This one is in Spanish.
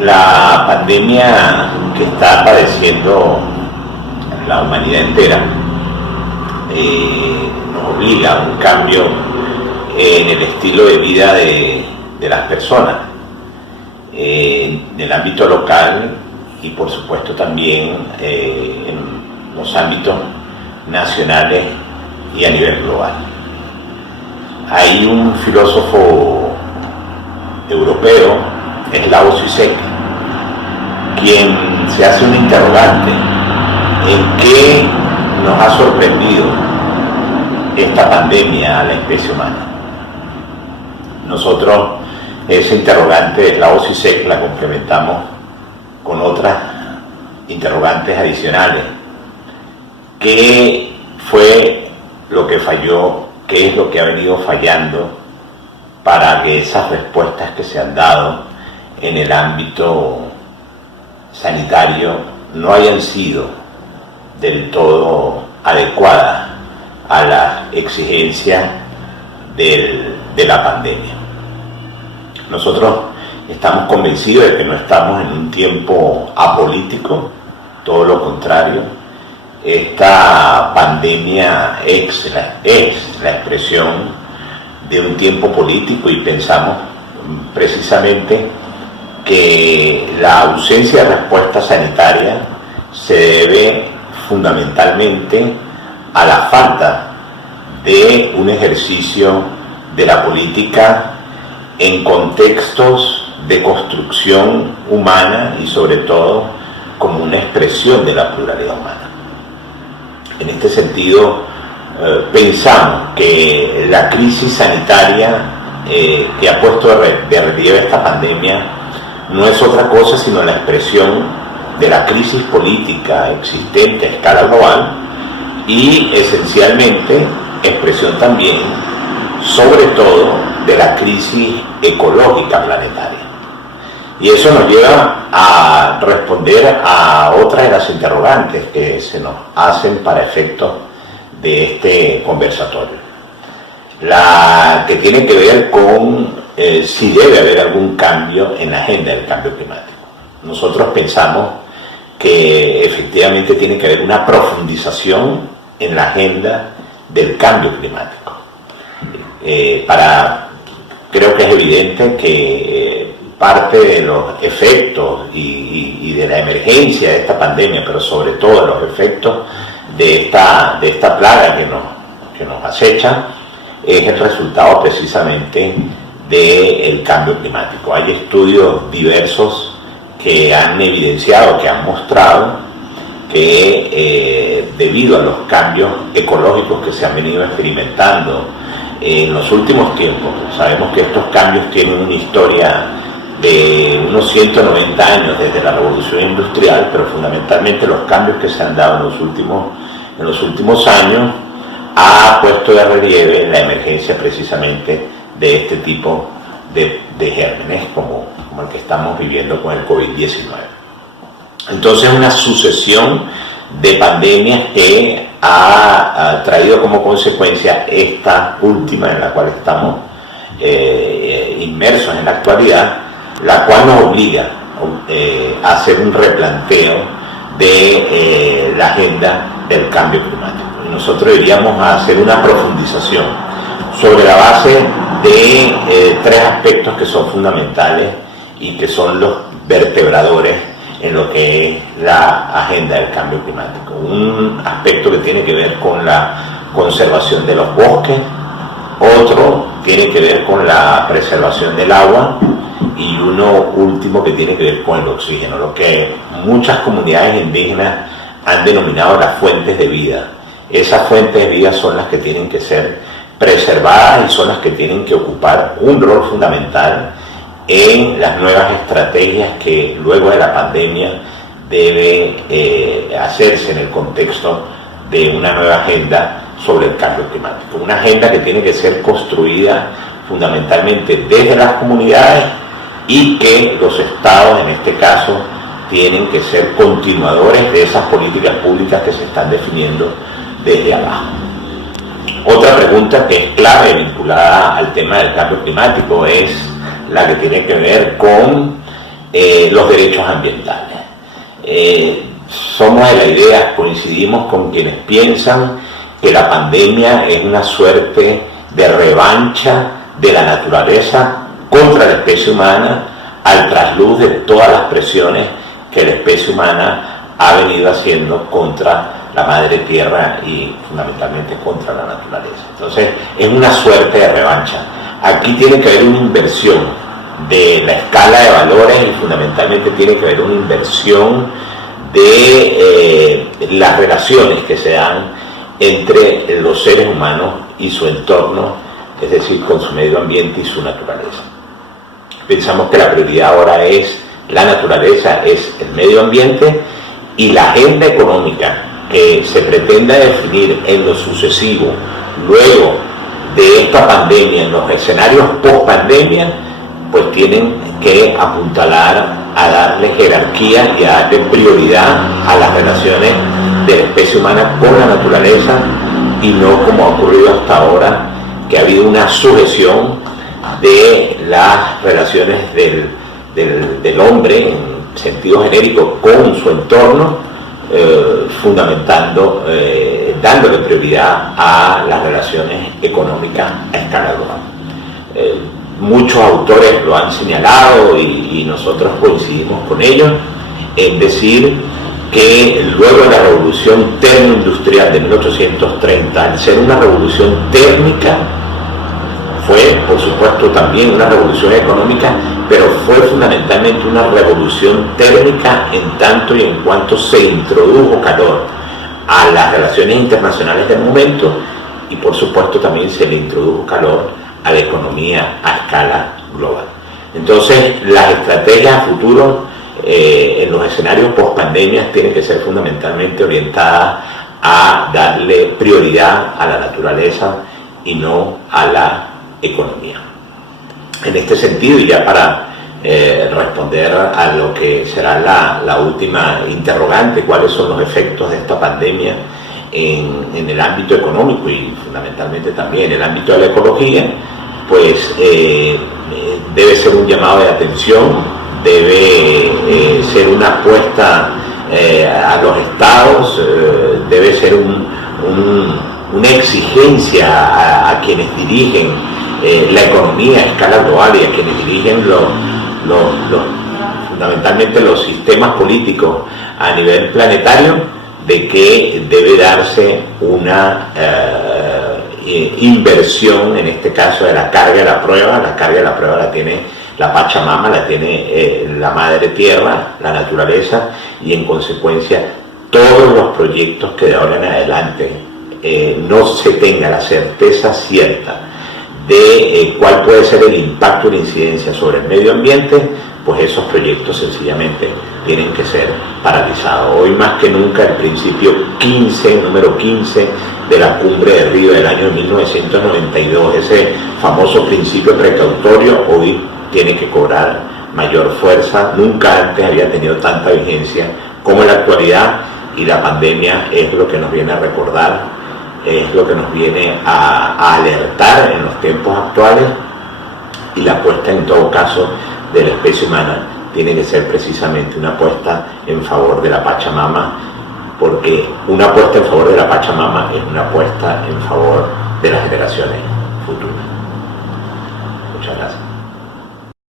La pandemia que está padeciendo la humanidad entera nos obliga a un cambio en el estilo de vida de las personas, en el ámbito local y por supuesto también en los ámbitos nacionales y a nivel global. Hay un filósofo europeo, Slavoj Žižek, quien se hace un interrogante: ¿en qué nos ha sorprendido esta pandemia a la especie humana? Nosotros ese interrogante de Slavoj Žižek la complementamos con otras interrogantes adicionales. ¿Qué fue lo que falló? ¿Qué es lo que ha venido fallando para que esas respuestas que se han dado en el ámbito sanitario no hayan sido del todo adecuadas a las exigencias de la pandemia? Nosotros estamos convencidos de que no estamos en un tiempo apolítico, todo lo contrario. Esta pandemia es la expresión de un tiempo político y pensamos precisamente que la ausencia de respuesta sanitaria se debe fundamentalmente a la falta de un ejercicio de la política en contextos de construcción humana y sobre todo como una expresión de la pluralidad humana. En este sentido, pensamos que la crisis sanitaria que ha puesto de relieve esta pandemia no es otra cosa sino la expresión de la crisis política existente a escala global y esencialmente expresión también, sobre todo, de la crisis ecológica planetaria. Y eso nos lleva a responder a otra de las interrogantes que se nos hacen para efectos de este conversatorio. La que tiene que ver con si debe haber algún cambio en la agenda del cambio climático. Nosotros pensamos que efectivamente tiene que haber una profundización en la agenda del cambio climático. Creo que es evidente que parte de los efectos y de la emergencia de esta pandemia, pero sobre todo los efectos de esta plaga que nos acecha, es el resultado precisamente del cambio climático. Hay estudios diversos que han evidenciado, que han mostrado que debido a los cambios ecológicos que se han venido experimentando en los últimos tiempos, sabemos que estos cambios tienen una historia de unos 190 años desde la revolución industrial, pero fundamentalmente los cambios que se han dado en los últimos años ha puesto de relieve la emergencia precisamente de este tipo de gérmenes como el que estamos viviendo con el COVID-19. Entonces, una sucesión de pandemias que ha traído como consecuencia esta última en la cual estamos inmersos en la actualidad, la cual nos obliga a hacer un replanteo de la agenda del cambio climático. Y nosotros iríamos a hacer una profundización sobre la base de tres aspectos que son fundamentales y que son los vertebradores en lo que es la agenda del cambio climático. Un aspecto que tiene que ver con la conservación de los bosques, otro tiene que ver con la preservación del agua y uno último que tiene que ver con el oxígeno, lo que muchas comunidades indígenas han denominado las fuentes de vida. Esas fuentes de vida son las que tienen que ser preservadas y son las que tienen que ocupar un rol fundamental en las nuevas estrategias que luego de la pandemia debe hacerse en el contexto de una nueva agenda sobre el cambio climático. Una agenda que tiene que ser construida fundamentalmente desde las comunidades y que los estados, en este caso, tienen que ser continuadores de esas políticas públicas que se están definiendo desde abajo. Otra pregunta que es clave vinculada al tema del cambio climático es la que tiene que ver con los derechos ambientales. Somos de la idea, coincidimos con quienes piensan que la pandemia es una suerte de revancha de la naturaleza contra la especie humana, al trasluz de todas las presiones que la especie humana ha venido haciendo contra la madre tierra y fundamentalmente contra la naturaleza. Entonces es una suerte de revancha. Aquí tiene que haber una inversión de la escala de valores y fundamentalmente tiene que haber una inversión de las relaciones que se dan entre los seres humanos y su entorno, es decir, con su medio ambiente y su naturaleza. Pensamos que la prioridad ahora es la naturaleza, es el medio ambiente, y la agenda económica que se pretenda definir en lo sucesivo, luego de esta pandemia, en los escenarios post-pandemia, pues tienen que apuntalar a darle jerarquía y a darle prioridad a las relaciones de la especie humana con la naturaleza, y no como ha ocurrido hasta ahora, que ha habido una sujeción de las relaciones del hombre en sentido genérico con su entorno, dándole prioridad a las relaciones económicas a escala global. Muchos autores lo han señalado y nosotros coincidimos con ellos en decir que luego de la revolución termoindustrial de 1830, al ser una revolución térmica, fue por supuesto también una revolución económica, pero fue fundamentalmente una revolución térmica en tanto y en cuanto se introdujo calor a las relaciones internacionales del momento, y por supuesto también se le introdujo calor a la economía a escala global. Entonces las estrategias a futuro en los escenarios post pandemia tienen que ser fundamentalmente orientadas a darle prioridad a la naturaleza y no a la economía. En este sentido, y ya para responder a lo que será la última interrogante, cuáles son los efectos de esta pandemia en el ámbito económico y fundamentalmente también en el ámbito de la ecología, pues debe ser un llamado de atención, debe ser una apuesta a los estados, debe ser una exigencia a quienes dirigen la economía a escala global y a quienes dirigen fundamentalmente los sistemas políticos a nivel planetario, de que debe darse una inversión, en este caso de la carga de la prueba. La carga de la prueba la tiene la Pachamama, la tiene la madre tierra, la naturaleza, y en consecuencia todos los proyectos que de ahora en adelante no se tenga la certeza cierta de cuál puede ser el impacto y la incidencia sobre el medio ambiente, pues esos proyectos sencillamente tienen que ser paralizados. Hoy más que nunca el principio 15, número 15 de la Cumbre de Río del año 1992, ese famoso principio precautorio, hoy tiene que cobrar mayor fuerza. Nunca antes había tenido tanta vigencia como en la actualidad, y la pandemia es lo que nos viene a recordar, es lo que nos viene a alertar en los tiempos actuales, y la apuesta en todo caso de la especie humana tiene que ser precisamente una apuesta en favor de la Pachamama, porque una apuesta en favor de la Pachamama es una apuesta en favor de las generaciones futuras.